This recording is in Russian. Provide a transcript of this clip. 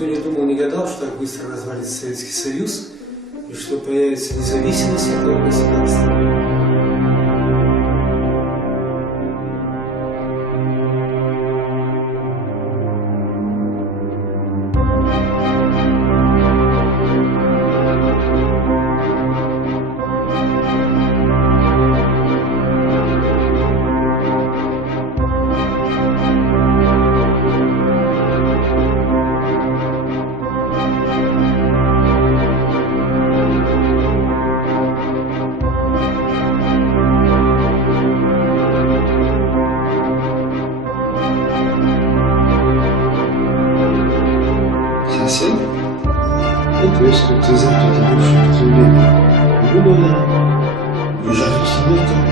Никто не думал, не гадал, что так быстро развалится Советский Союз и что появится независимость этого государства. Это есть как-то запретный бывший в Тюмени. Было в Жахе